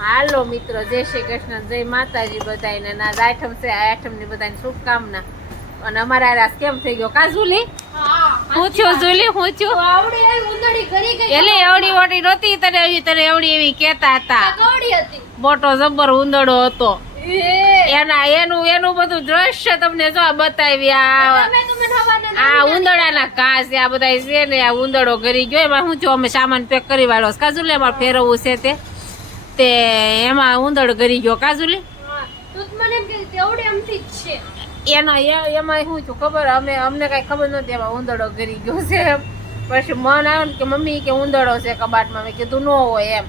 હાલો મિત્રો, જય શ્રી કૃષ્ણ, જય માતાજી બધાને. ના આઠમ છે, આ આઠમની બધાને શુભકામના. અને અમારા રાસ કેમ થઈ ગયો કાજુલી? હું છું ઝુલી, હું છું આવડી ઉંદડી ઘરી ગઈ. એલે એવડી ઓડી નહોતી તને એવડી એવી કહેતા હતા. કવડી હતી. મોટો જબર ઉંદડો હતો. એનું બધું દ્રશ્ય તમને જો બતાવ્યા. આ ઉંદડાના ઘાસ આ બધા છે ને, આ ઉંદડો ઘરી ગયો. એમાં હું છું અમે સામાન પેક કરી વાળો કાજુલી, અમારે ફેરવવું છે તે એમાં ઉંદડ ઘરી ગયો કાજુલી. એમાં શું છું ખબર, અમને કઈ ખબર નથી એમાં ઉંદડો ઘરી ગયો છે. પછી મન આવ્યું કે મમ્મી કે ઉંદડો છે કબાટમાં. મેં કીધું ન હોય એમ.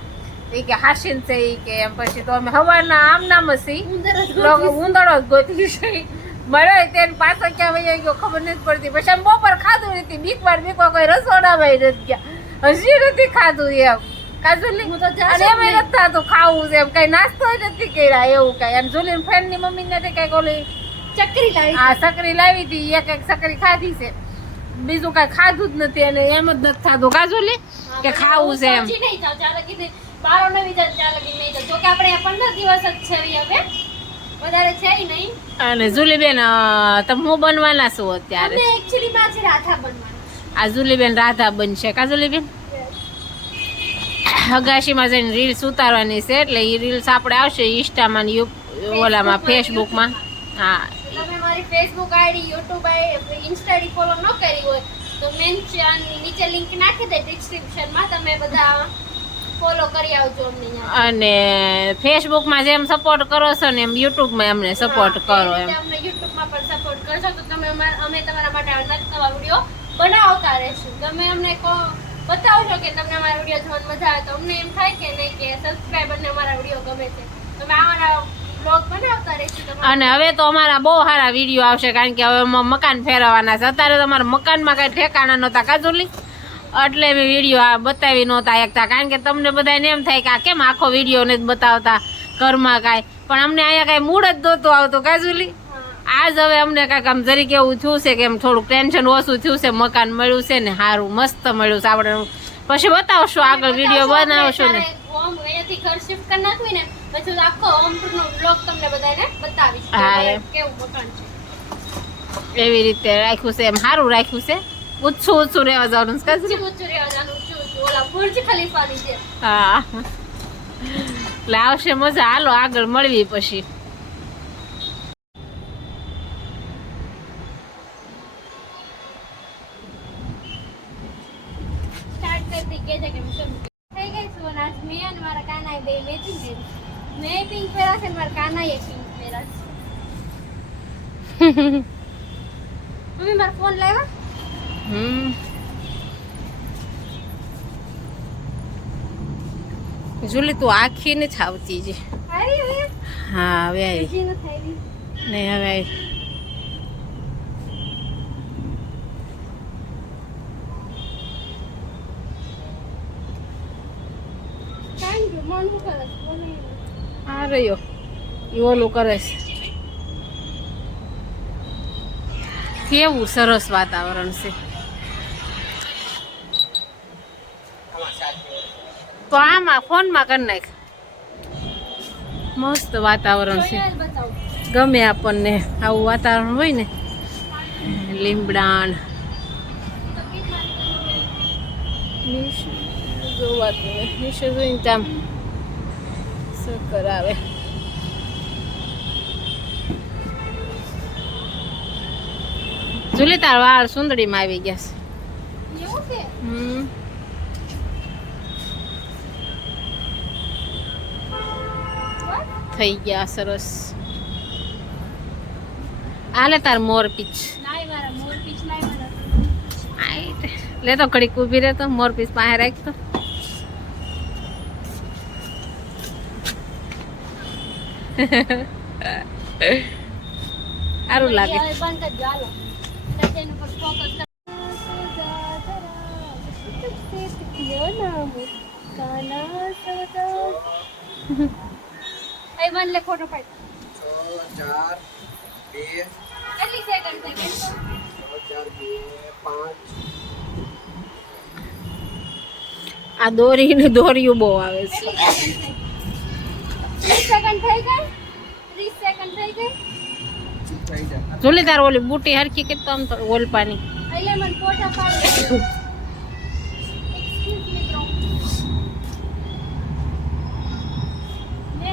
એ કે હાસીન છે એ કે એમ. પછી તો અમે હવારના આમ નામ હસી ઉંદડો જ ગોતી છે મળે. તેને પાછો ક્યાં વહી ગયો ખબર નથી પડતી. પછી આમ બપોર ખાધું નથી, બીકવાર કોઈ રસોડામાં નથી ગયા, હજી નથી ખાધું એમ કાજુલી. અને એમ નથી થતું ખાવું છે એમ, કઈ નાસ્તો નથી કર્યા એવું કઈ. અને જુલી ફ્રેન્ડ ની મમ્મી નથી કઈક ઓલી ચકરી લાવી, હા સકરી લાવી હતી. એક સકરી ખાધી છે, બીજું કઈ ખાધું જ નથી. અને એમ જ નથી થતું કાજુલી કે ખાવું છે એમ. અને જુલીબેન તમે હું બનવાના છો અત્યારે? આ જુલીબેન રાધા બનશે કાજુલીબેન. અગાશીમાં જઈને રીલ્સ ઉતારવાની છે, એટલે એ રીલ્સ આપણે આવશે ઇન્સ્ટામાં ઓલામાં ફેસબુકમાં. હા, તમે મારી Facebook ID, YouTube ID, Insta ID follow ન કરી હોય તો નીચે લિંક નાખી દે ડિસ્ક્રિપ્શનમાં. તમે બધા ફોલો કરી આવજો અમને. અને ફેસબુકમાં જેમ સપોર્ટ કરો છો ને એમ યુટ્યુબમાં અમને સપોર્ટ કરો એમ. અમને યુટ્યુબમાં પણ સપોર્ટ કરજો તો અમે તમારા માટે નવા વિડીયો બનાવતા રહેશું. તમે અમને બતાવજો કે તમને અમારા વિડીયો જોવાની મજા આવે તો અમને એમ થાય કે નહીં કે સબસ્ક્રાઇબરને અમારા વિડીયો ગમે છે. તમે અમારા બ્લોગ બનાવતા રહેશું. અને હવે તો અમારા બહુ સારા વિડીયો આવશે, કારણ કે હવે મકાન ફેરવવાના છે. અત્યારે તો અમારા મકાનમાં કઈ ઠેકાણા નહોતા કાજુલી, એટલે મેં વિડીયો બતાવી નહોતા એકતા. કારણ કે તમને બધાને એમ થાય કે આ કેમ આખો વિડીયો નથી બતાવતા ઘરમાં કાંઈ. પણ અમને અહીંયા કાંઈ મૂડ જ નહોતું આવતું કાજુલી. આજ હવે અમને કાંઈક આમ જરીક એવું થયું છે કે એમ થોડુંક ટેન્શન ઓછું થયું છે. મકાન મળ્યું છે ને સારું મસ્ત મળ્યું છે. આપણે પછી બતાવશું, આગળ વિડીયો બનાવશું ને. ઘર શિફ્ટ કરી નાખવી ને પછી આખો હોમ ટૂર નો બ્લોગ તમને બધાને બતાવીશ કેવું મકાન છે. એવી રીતે રાખ્યું છે, એમ સારું રાખ્યું છે. ઊંચું રહેવા જવાનું છે. ઓલા બુર્જ ખલીફાની છે. હા, એટલે આવશે મજા. હાલો આગળ મળવી પછી. મેં પિંક પહેરા છે, મારા કાનાએ પિંક પહેરા છે. મમ્મી મારો ફોન લાવ્યા. જુલી તું આખી ને છાવતી છે. હા હવે આવી નહીં, હવે આવી. હા રહ્યો એ ઓલું કરે છે. કેવું સરસ વાતાવરણ છે. તો આમાં ફોનમાં કરી નાખ. મસ્ત વાતાવરણ છે, ગમે આપણને આવું વાતાવરણ હોય ને. લીમડાણ જોવાતું નીચે જોઈને ત્યાં ચક્કર આવે. જુલી તાર વાળ સુંદડીમાં આવી ગયા છે. થઈ ગયા સરસ. આલે તાર મોર પીચ લે તો ઘડીક ઉભી રહે તો મોર પીસ પાસે રાખતો. સારું લાગે. ફોટો પાડ. 4 2 કેટલી સેકન્ડ થઈ ગઈ? 4 2 5. આ દોરી ને દોરીયું બહુ આવે છે. સેકન્ડ થઈ ગઈ 30 સેકન્ડ થઈ ગઈ જોલી તાર ઓલી બુટી હરખી કે તમ તો ઓલપાની એટલે મને ફોટા પાડી એક્સક્યુઝ મિત્રો ને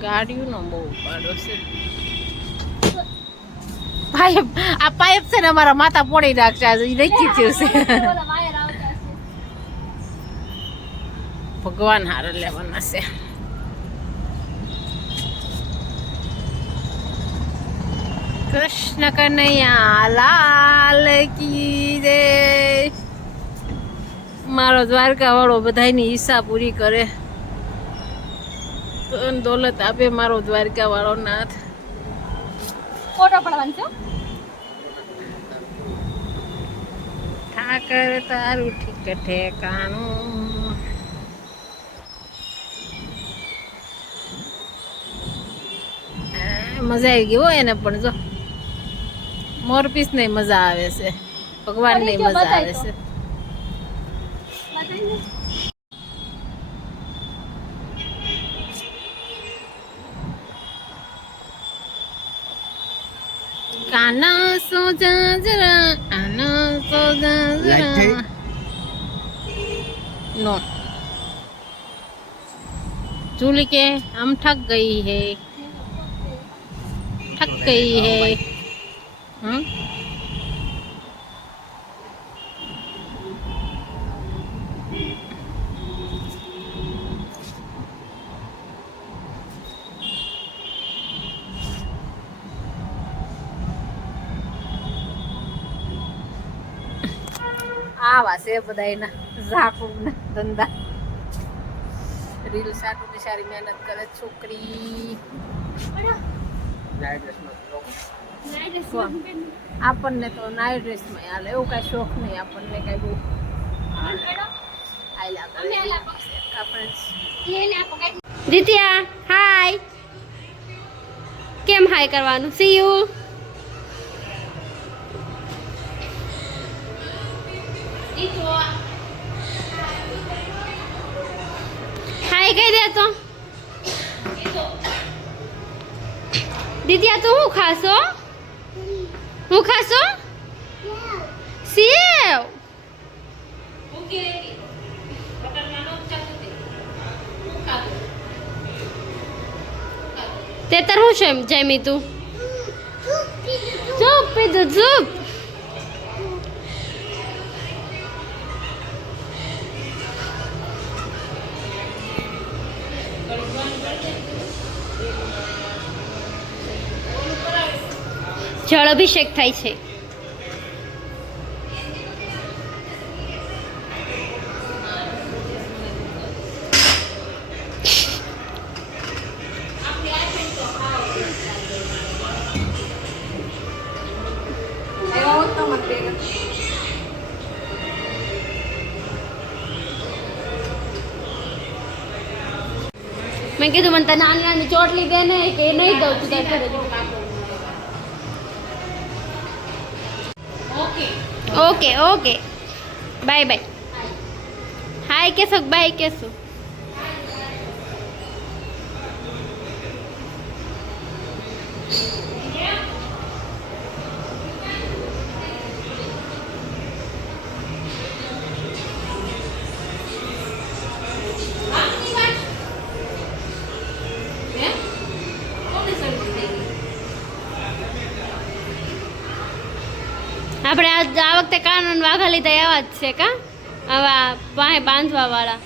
ગાડીઓનો બહુ ઉપાડો છે પાઇપ આ પાઇપ છે ને અમારા માથા પોડી નાખશે આજે ઈ નક્કી થયું છે ઓલા વાયર આવતા છે ભગવાન હાર લેવાના છે કૃષ્ણ કનૈયા લાલ કી જય મારો દ્વારકા વાળો બધાની ઈચ્છા પૂરી કરે ધન દોલત આપે મારો દ્વારકા વાળો નાથ ફોટો પડવાનું છે ઠાકર તારું ઠીક ઠેકાણું મજા આવી ગઈ હો એને પણ જો મોરપીસ ને મજા આવે છે ભગવાન ને મજા આવે છે કાના સો જાજરા આના સો જાજરા नो जूली के हम ठग गई है ठग गई है आवा से बधाई ना झाकू ना धंधा રીલ સાટુ ની સારી મહેનત કરે છોકરી આપણને તો નાઇટ ડ્રેસ માં હાલે એવું કઈ શોખ નહીં આપણને કઈ બહુ દિત્યા હાય કેમ હાય કરવાનું સી યુ હાય કહી દે તો દિત્યા તું હું ખાશો સેવ તે તાર હું છે જમી તું ચૂપ પીધું ચૂપ જળ અભિષેક થાય છે મેં કીધું મને નાની નાની ચોટલી દે ને કે નહીં દઉં તું તાર ઘરે okay okay bye bye hi કેશો બાય કેશો આપણે આ વખતે કાનૂન વાઘા લીધા એવા જ છે કા આવા પાસે બાંધવા વાળા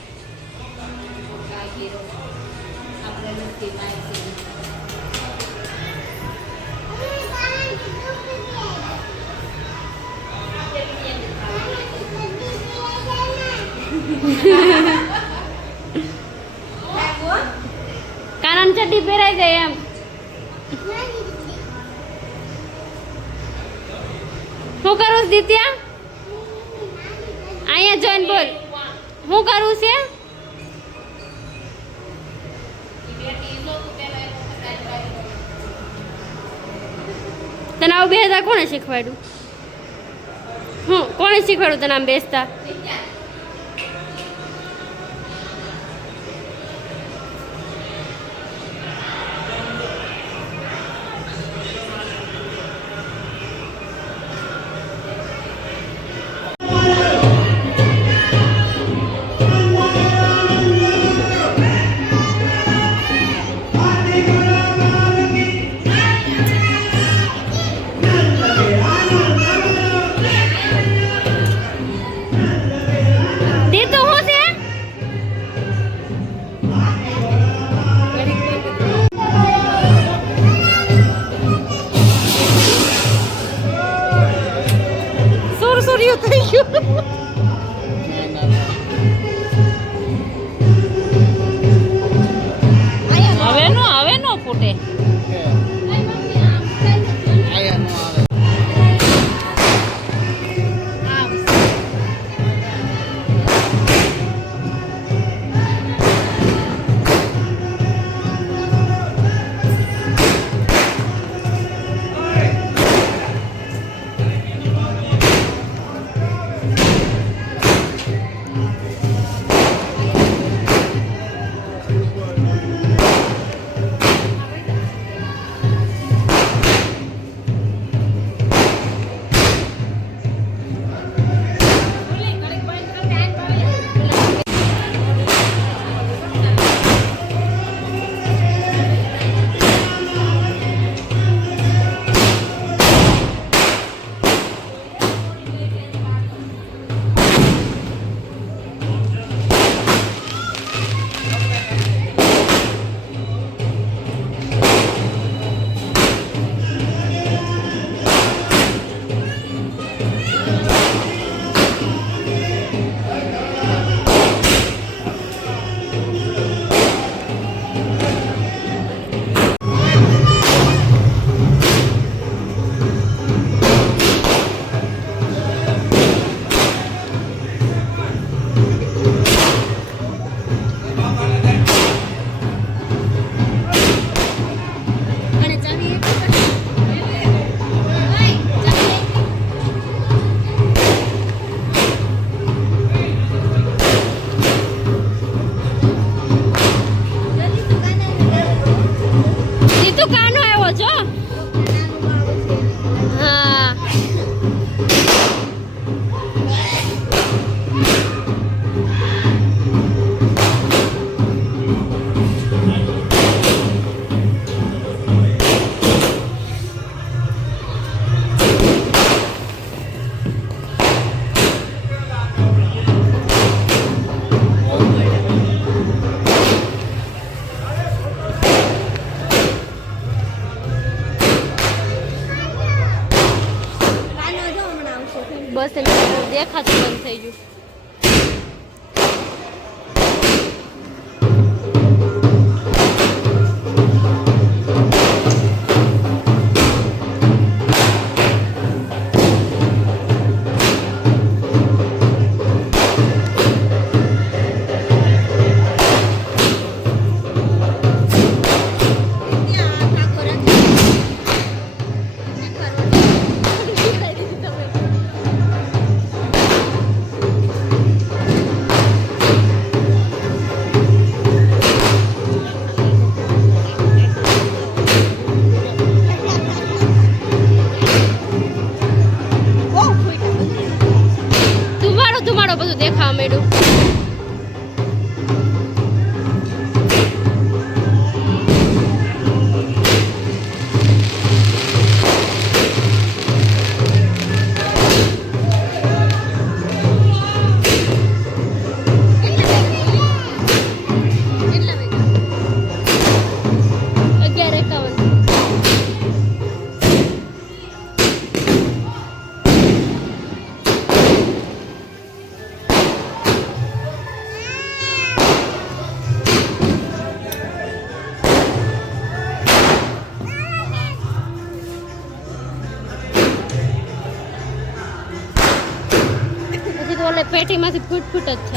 કાનૂન ચડ્ડી પહેરાઈ જાય એમ શું કરું દિત્યા અહીંયા જોઈન બોલ શું કરું છે તને આવું બેસતા કોણે શીખવાડ્યું? કોણે શીખવાડ્યું તને આમ બેસતા? હવે નો ફૂટે. બસ એને દેખાતું બંધ થઈ ગયું. પેટીમાંથી ફૂટ ફૂટ જ છે.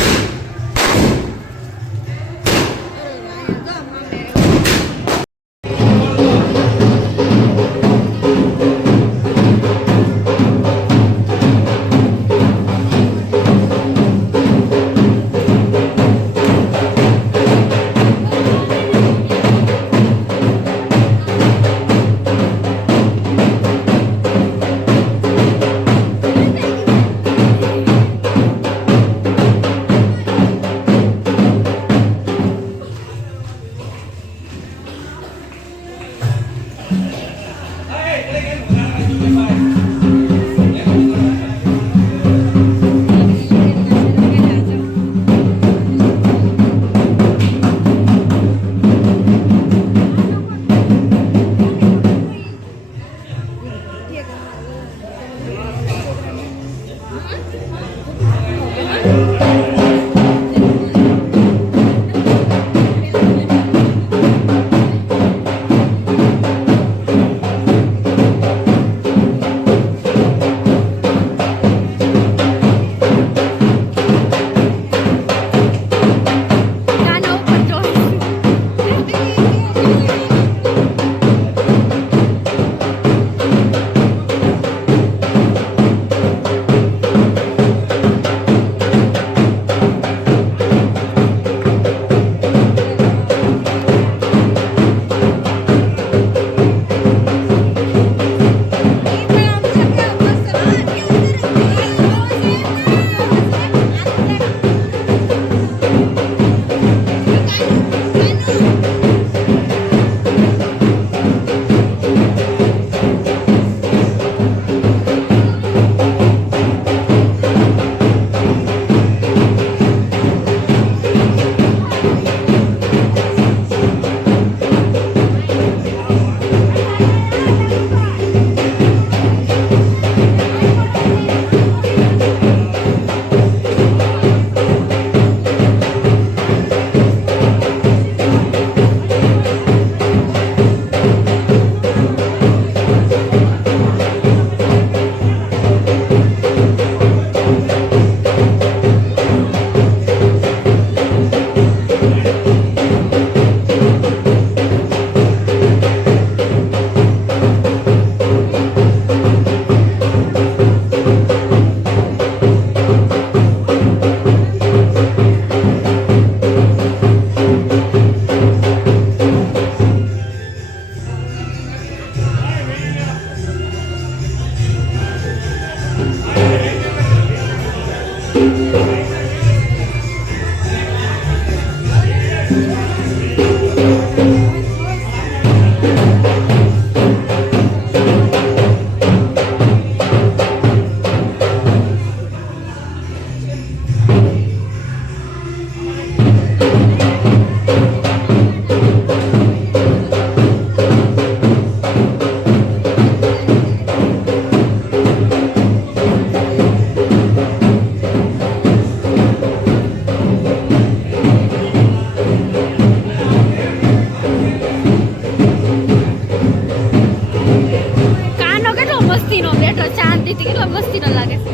મસ્તી ન લાગે છે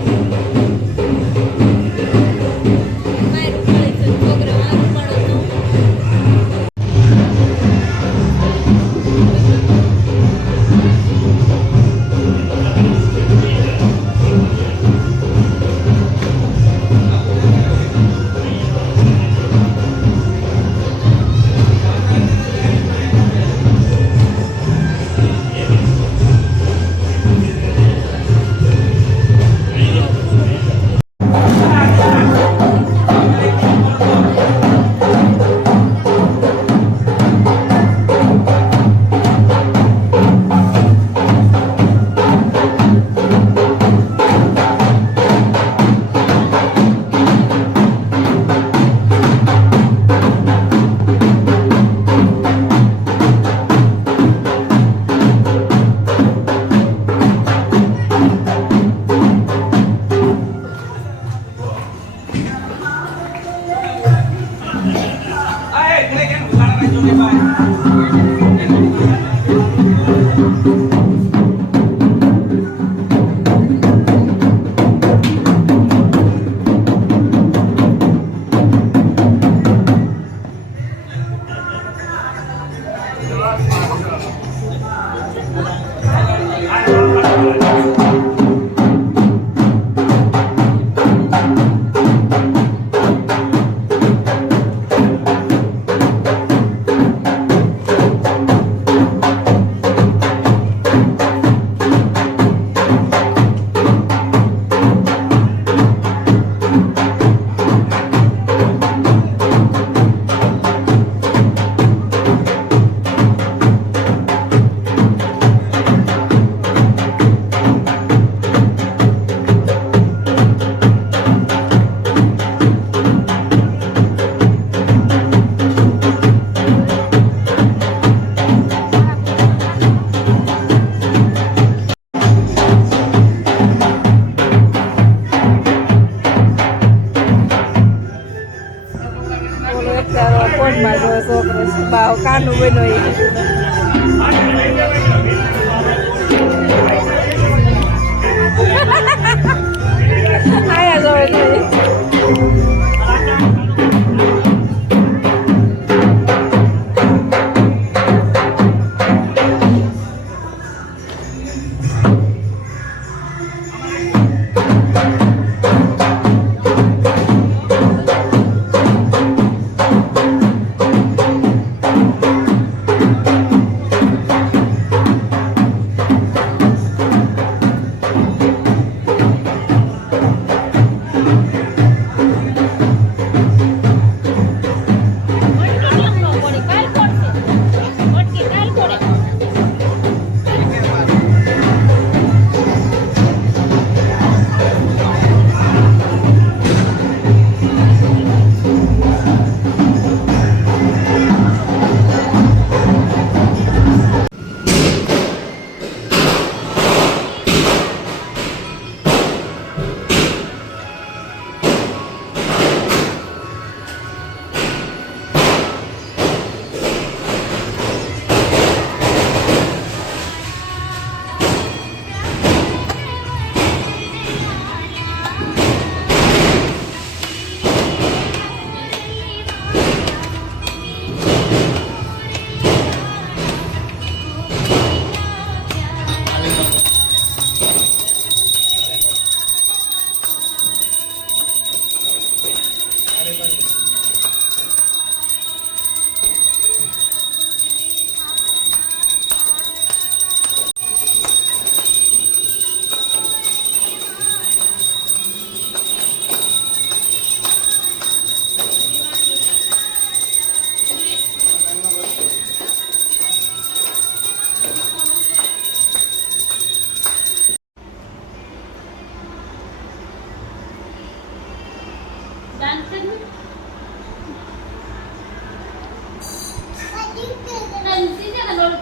મારું પડે છે છોકરા મારું પડો તો ભાવ કાનું બનો આયા જો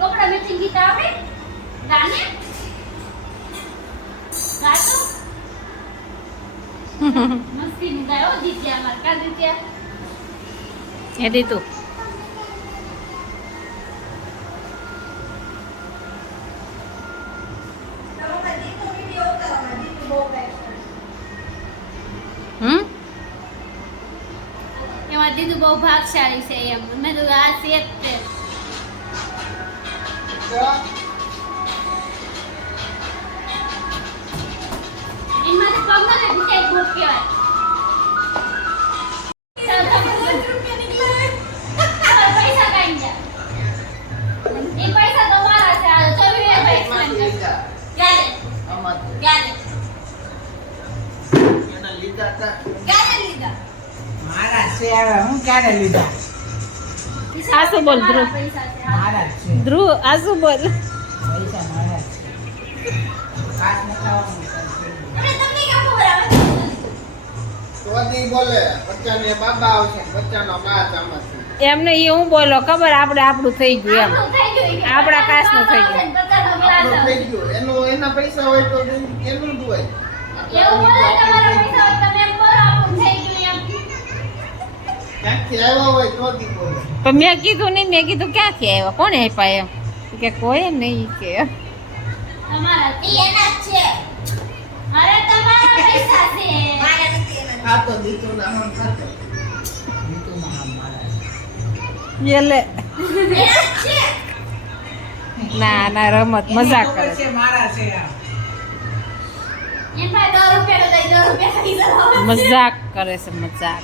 કપડા મેચિંગ ગીત આવે ગાને ગાતો મસ્તી ની ગાયો જીત્યા માર કા જીત્યા એ દીતું Kalau tadi itu video utama, di bawah મારા દીદુ બહુ ભાગશાળી છે એમ મેં તો આ છે જ તે એમાંથી પગ મને બીજા ભૂખ કહેવાય પૈસા કાઈ જા એ પૈસા તમારા છે આ ચવી એ પૈસા ક્યારે ક્યારે ક્યારે લીધા મારા છે હવે હું ક્યારે લીધા આ શું બોલ ધ્રુવ? પૈસા છે મારા જ છે ધ્રુવ આ શું બોલ? પૈસા મારા જ છે કાચ નખાવાનું અને તમને કેમ ખબર આવે તોદી બોલે બચ્ચાને બાબા આવશે બચ્ચાનો બા ચામશે એમને એ હું બોલો ખબર આપણે આપણું થઈ ગયું એમ આપણું થઈ ગયું કે આપણા કાચનું થઈ ગયું. બધાનો આપણો ગ્લાસ થઈ ગયો એના પૈસા હોય તો એનું જ હોય એવું બોલે તમારા પૈસા હોય તમે એમ બોલો આપણું થઈ ગયું એમ ક્યાંકથી આવ્યા હોય તોદી બોલે પણ મેં કીધું નહીં મેં કીધું ક્યાંથી આવ્યા કોને આપ્યા એમ કે કોઈ નહીં કે તમારા એના જ છે અરે તમારા પૈસા છે મારા નથી એના આ તો દીકરો ના હમ ખાતો નીતુમાં આમ મારા એટલે એના જ છે ના ના રમત મજાક કરે છે મારા છે આ એમ ભાઈ 10 રૂપિયા દઈ 10 રૂપિયા થઈ જવા મજાક કરે છે મજાક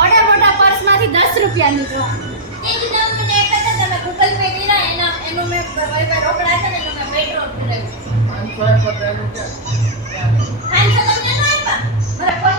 ઓડા મોટા પર્સ માંથી 10 રૂપિયા નીકળવા તેથી તમને એક હતા તમે ગૂગલ પે કર્યા એનો મેં ભાઈ રોકડા છે ને એનો મેં પેટ્રોલ પુરાવ્યું 500 પર એનું કે આને તો તમને ન આપ્યા બરાબર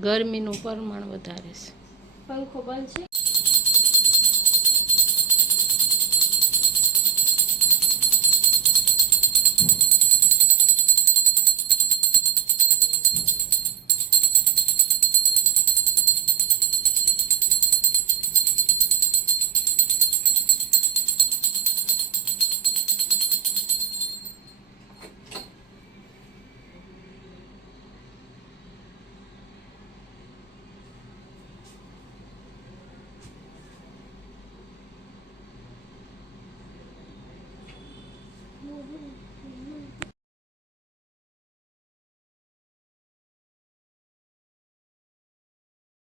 ગરમીનું પ્રમાણ વધારે છે. પંખો બંધ છે.